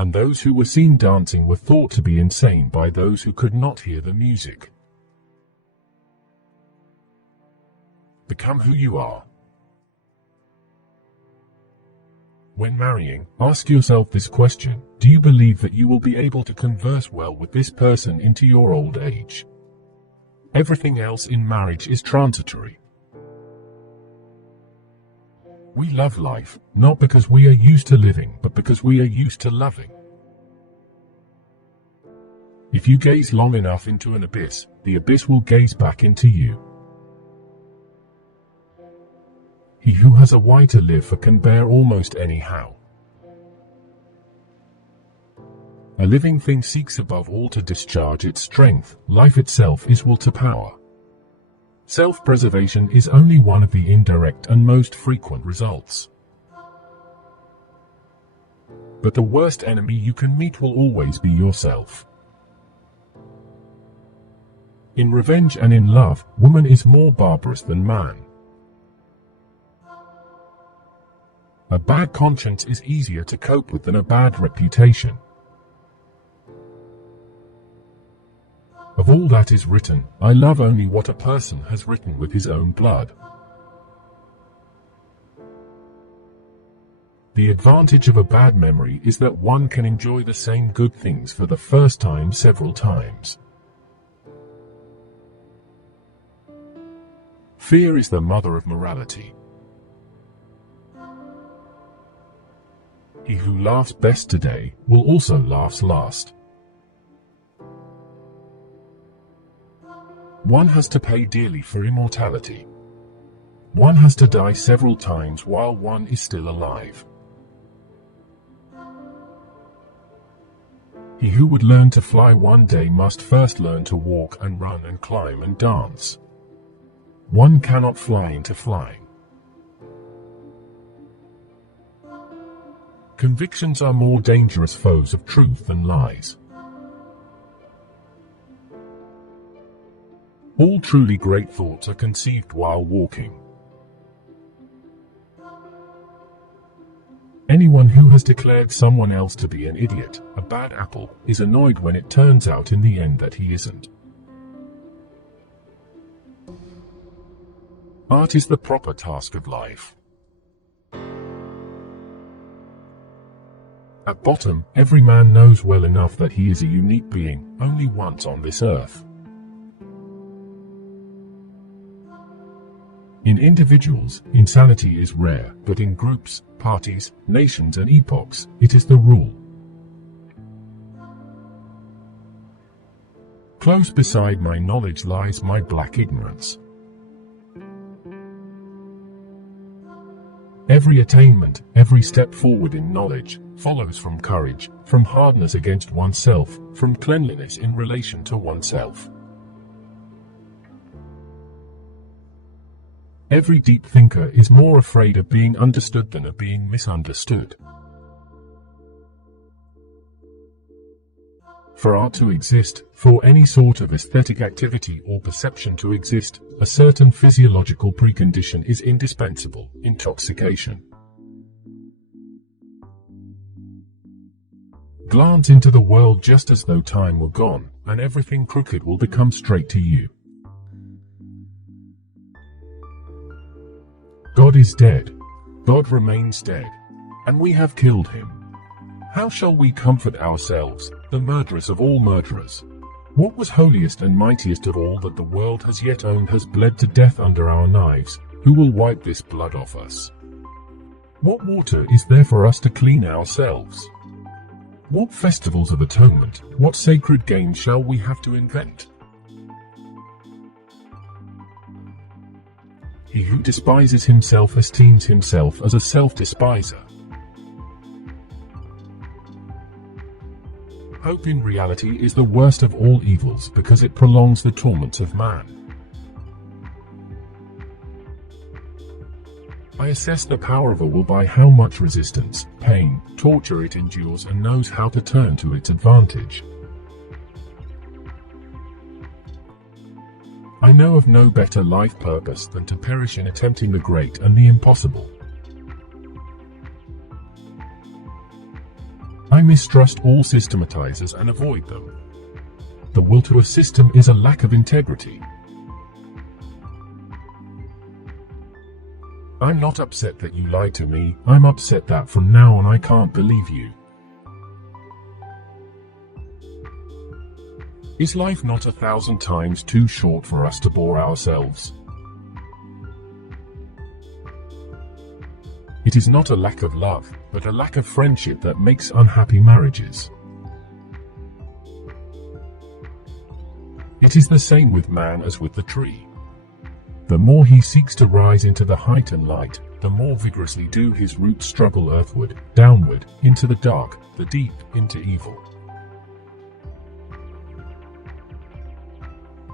and those who were seen dancing were thought to be insane by those who could not hear the music. Become who you are. When marrying, ask yourself this question: do you believe that you will be able to converse well with this person into your old age? Everything else in marriage is transitory. We love life, not because we are used to living, but because we are used to loving. If you gaze long enough into an abyss, the abyss will gaze back into you. He who has a why to live for can bear almost any how. A living thing seeks above all to discharge its strength. Life itself is will to power. Self-preservation is only one of the indirect and most frequent results. But the worst enemy you can meet will always be yourself. In revenge and in love, woman is more barbarous than man. A bad conscience is easier to cope with than a bad reputation. Of all that is written, I love only what a person has written with his own blood. The advantage of a bad memory is that one can enjoy the same good things for the first time several times. Fear is the mother of morality. He who laughs best today will also laugh last. One has to pay dearly for immortality. One has to die several times while one is still alive. He who would learn to fly one day must first learn to walk and run and climb and dance. One cannot fly into flying. Convictions are more dangerous foes of truth than lies. All truly great thoughts are conceived while walking. Anyone who has declared someone else to be an idiot, a bad apple, is annoyed when it turns out in the end that he isn't. Art is the proper task of life. At bottom, every man knows well enough that he is a unique being, only once on this earth. In individuals, insanity is rare, but in groups, parties, nations and epochs, it is the rule. Close beside my knowledge lies my black ignorance. Every attainment, every step forward in knowledge, follows from courage, from hardness against oneself, from cleanliness in relation to oneself. Every deep thinker is more afraid of being understood than of being misunderstood. For art to exist, for any sort of aesthetic activity or perception to exist, a certain physiological precondition is indispensable: intoxication. Glance into the world just as though time were gone, and everything crooked will become straight to you. God is dead. God remains dead. And we have killed him. How shall we comfort ourselves, the murderers of all murderers? What was holiest and mightiest of all that the world has yet owned has bled to death under our knives. Who will wipe this blood off us? What water is there for us to clean ourselves? What festivals of atonement, what sacred games shall we have to invent? He who despises himself esteems himself as a self-despiser. Hope in reality is the worst of all evils because it prolongs the torments of man. I assess the power of a will by how much resistance, pain, torture it endures and knows how to turn to its advantage. I know of no better life purpose than to perish in attempting the great and the impossible. I I mistrust all systematizers and avoid them. The will to a system is a lack of integrity. I'm not upset that you lied to me, I'm upset that from now on I can't believe you. Is life not 1,000 times too short for us to bore ourselves? It is not a lack of love, but a lack of friendship that makes unhappy marriages. It is the same with man as with the tree. The more he seeks to rise into the height and light, the more vigorously do his roots struggle earthward, downward, into the dark, the deep, into evil.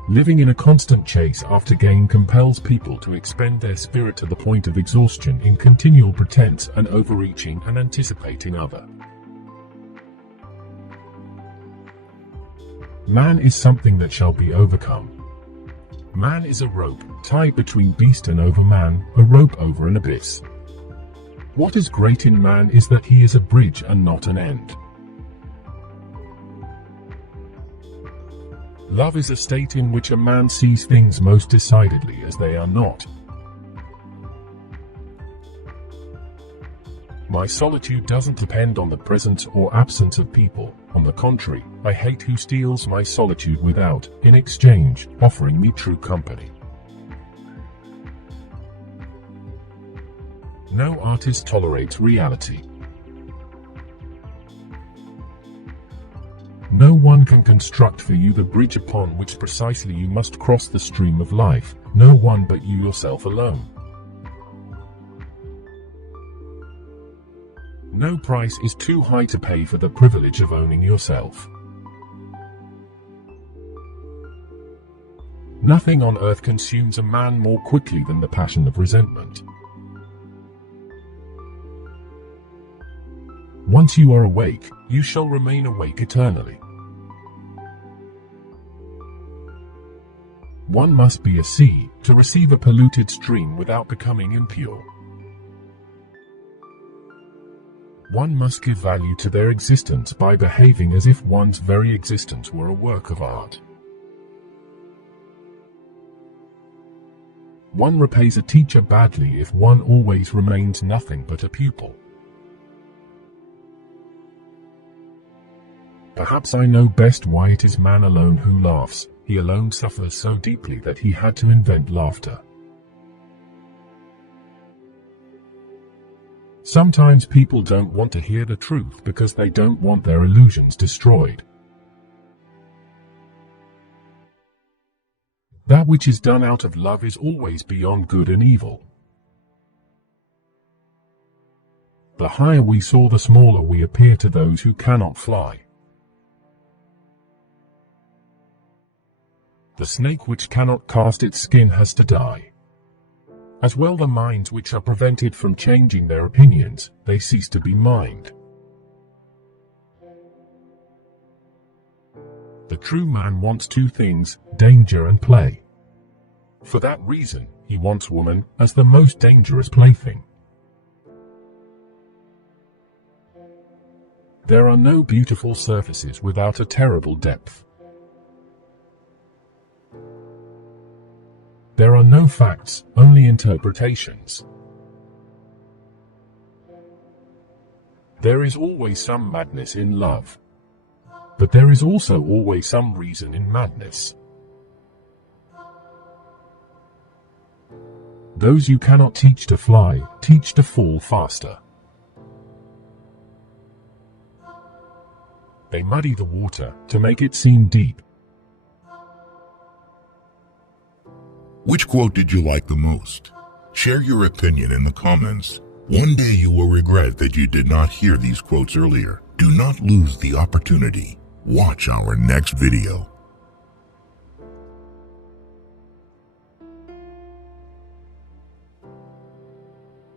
Living in a constant chase after gain compels people to expend their spirit to the point of exhaustion in continual pretense and overreaching and anticipating other. Man is something that shall be overcome. Man is a rope, tied between beast and overman, a rope over an abyss. What is great in man is that he is a bridge and not an end. Love is a state in which a man sees things most decidedly as they are not. My solitude doesn't depend on the presence or absence of people. On the contrary, I hate who steals my solitude without, in exchange, offering me true company. No artist tolerates reality. No one can construct for you the bridge upon which precisely you must cross the stream of life, no one but you yourself alone. No price is too high to pay for the privilege of owning yourself. Nothing on earth consumes a man more quickly than the passion of resentment. Once you are awake, you shall remain awake eternally. One must be a sea to receive a polluted stream without becoming impure. One must give value to their existence by behaving as if one's very existence were a work of art. One repays a teacher badly if one always remains nothing but a pupil. Perhaps I know best why it is man alone who laughs. He alone suffers so deeply that he had to invent laughter. Sometimes people don't want to hear the truth because they don't want their illusions destroyed. That which is done out of love is always beyond good and evil. The higher we soar, the smaller we appear to those who cannot fly. The snake which cannot cast its skin has to die. As well the minds which are prevented from changing their opinions, they cease to be mind. The true man wants two things, danger and play. For that reason, he wants woman as the most dangerous plaything. There are no beautiful surfaces without a terrible depth. There are no facts, only interpretations. There is always some madness in love. But there is also always some reason in madness. Those you cannot teach to fly, teach to fall faster. They muddy the water to make it seem deep. Which quote did you like the most? Share your opinion in the comments. One day you will regret that you did not hear these quotes earlier. Do not lose the opportunity. Watch our next video.